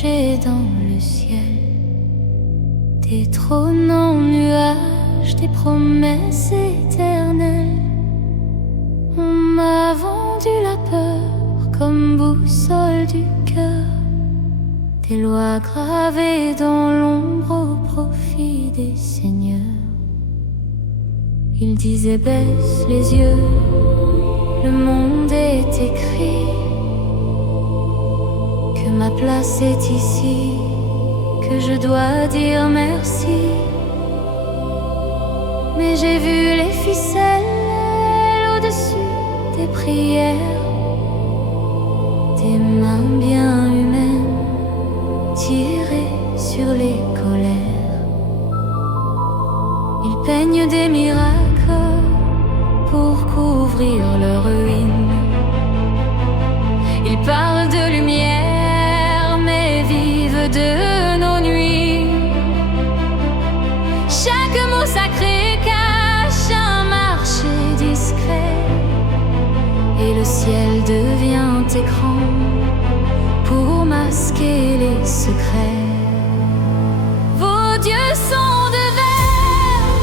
perché dans le ciel, détrônant nuages des promesses éternelles. On m'a vendu la peur comme boussole du cœur, des lois gravées dans l'ombre au profit des seigneurs. Ils disaient baisse les yeux, le monde est écrit, que ma place est ici, que je dois dire merci. Mais j'ai vu les ficelles au-dessus des prières, des mains bien humaines tirées sur les colères. Ils peignent des miracles pour couvrir leurs ruines. Ils parlent de lumière mais vivent de nos nuits. Chaque mot sacré cache un marché discret, et le ciel devient écran pour masquer les secrets. Vos dieux sont de verre,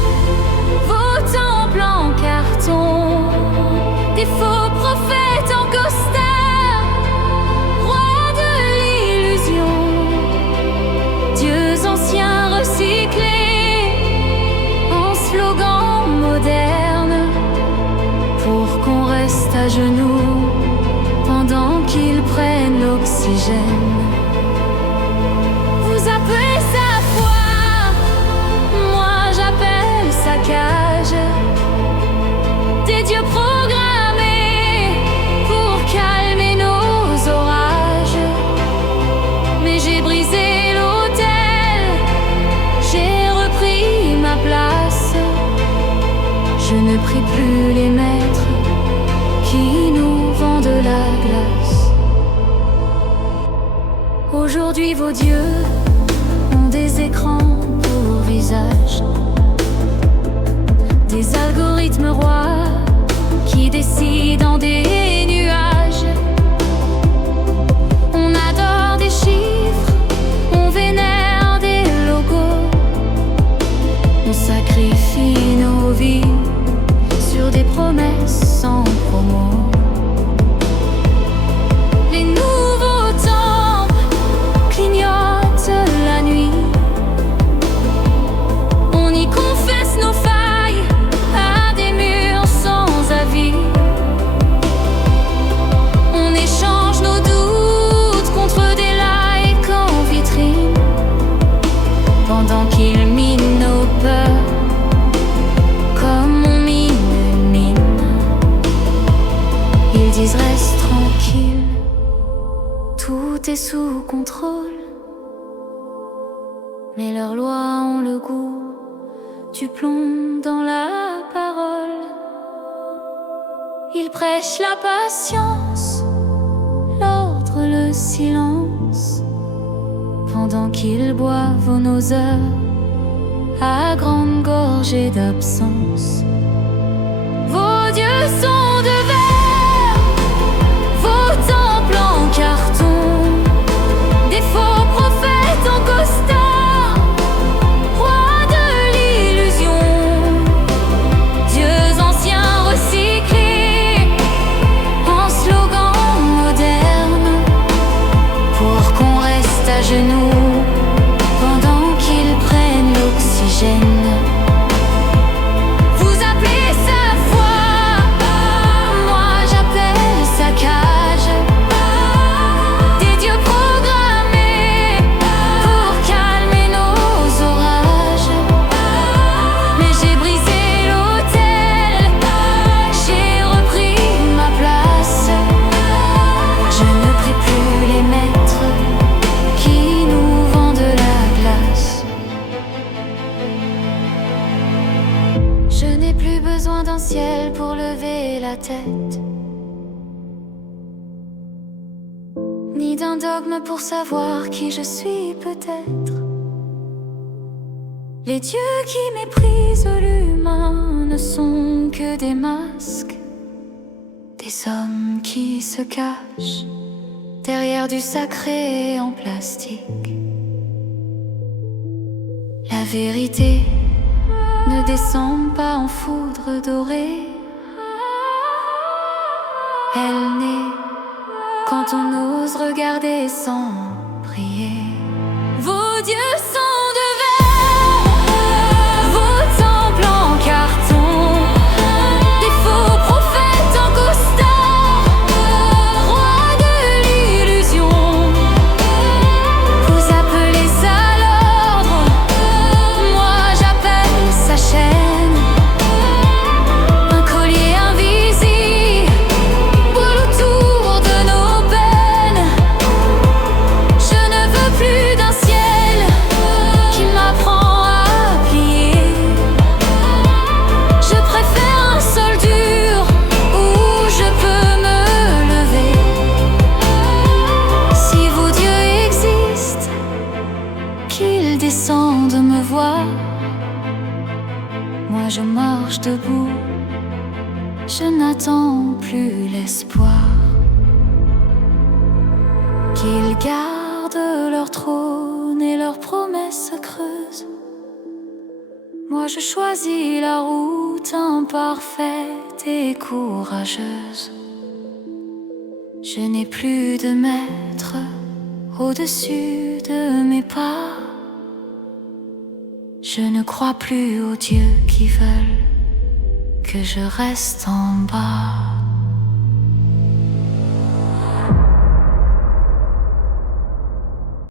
vos temples en carton, des faux prophètes en costard, rois de l'illusion, dieux anciens recyclés en slogans modernes, pour qu'on reste à genoux pendant qu'ils prennent l'oxygène. Vous appelez ça foi, moi j'appelle ça cage, des dieux programmés pour calmer nos orages. Mais j'ai brisé l'autel, j'ai repris ma place. Je ne prie plus les maîtres qui nous vendent la glace. Aujourd'hui vos dieux ont des écrans pour visage, des algorithmes rois qui décident en des nuages. On adore des chiffres, on vénère des logos, on sacrifie nos vies sur des promesses sans promo. Les nouveaux temples clignotent la nuit, on y confesse nos failles à des murs sans avis. On échange nos doutes contre des likes en vitrine, pendant qu'ils minent nos peurs comme on mine une mine. Ils disent reste tranquille, tout est sous contrôle. Mais leurs lois ont le goût du plomb dans la parole. Ils prêchent la patience, l'ordre, le silence, pendant qu'ils boivent nos heures à grandes gorgées d'absence. Vos dieux sont de verre, vos temples en carton, des faux prophètes en costard, rois de l'illusion, dieux anciens recyclés en slogans modernes, pour qu'on reste à genoux pendant qu'ils prennent l'oxygène. Vous appelez ça foi, moi j'appelle ça cage, des dieux programmés pour calmer nos orages. Mais j'ai brisé l'autel, j'ai repris ma place. Je ne prie plus les maîtres qui nous vendent la glace. Je n'ai plus besoin d'un ciel pour lever la tête, ni d'un dogme pour savoir qui je suis peut-être. Les dieux qui méprisent l'humain ne sont que des masques, des hommes qui se cachent derrière du sacré en plastique. La vérité ne descend pas en foudre dorée. Elle naît quand on ose regarder sans prier. Vos dieux sont de verre, vos temples en carton, des faux prophètes en costard, rois de l'illusion. Vous appelez ça l'ordre, moi j'appelle ça chaîne. Un collier invisible boule autour de nos peines. Je ne veux plus d'un ciel qui m'apprend à plier. Je préfère un sol dur où je peux me lever. Si vos dieux existent, qu'ils descendent me voir. Moi je marche debout, je n'attends plus l'espoir. Qu'ils gardent leur trône et leurs promesses creuses. Moi je choisis la route imparfaite et courageuse. Je n'ai plus de maître au-dessus de mes pas. Je ne crois plus aux dieux qui veulent que je reste en bas.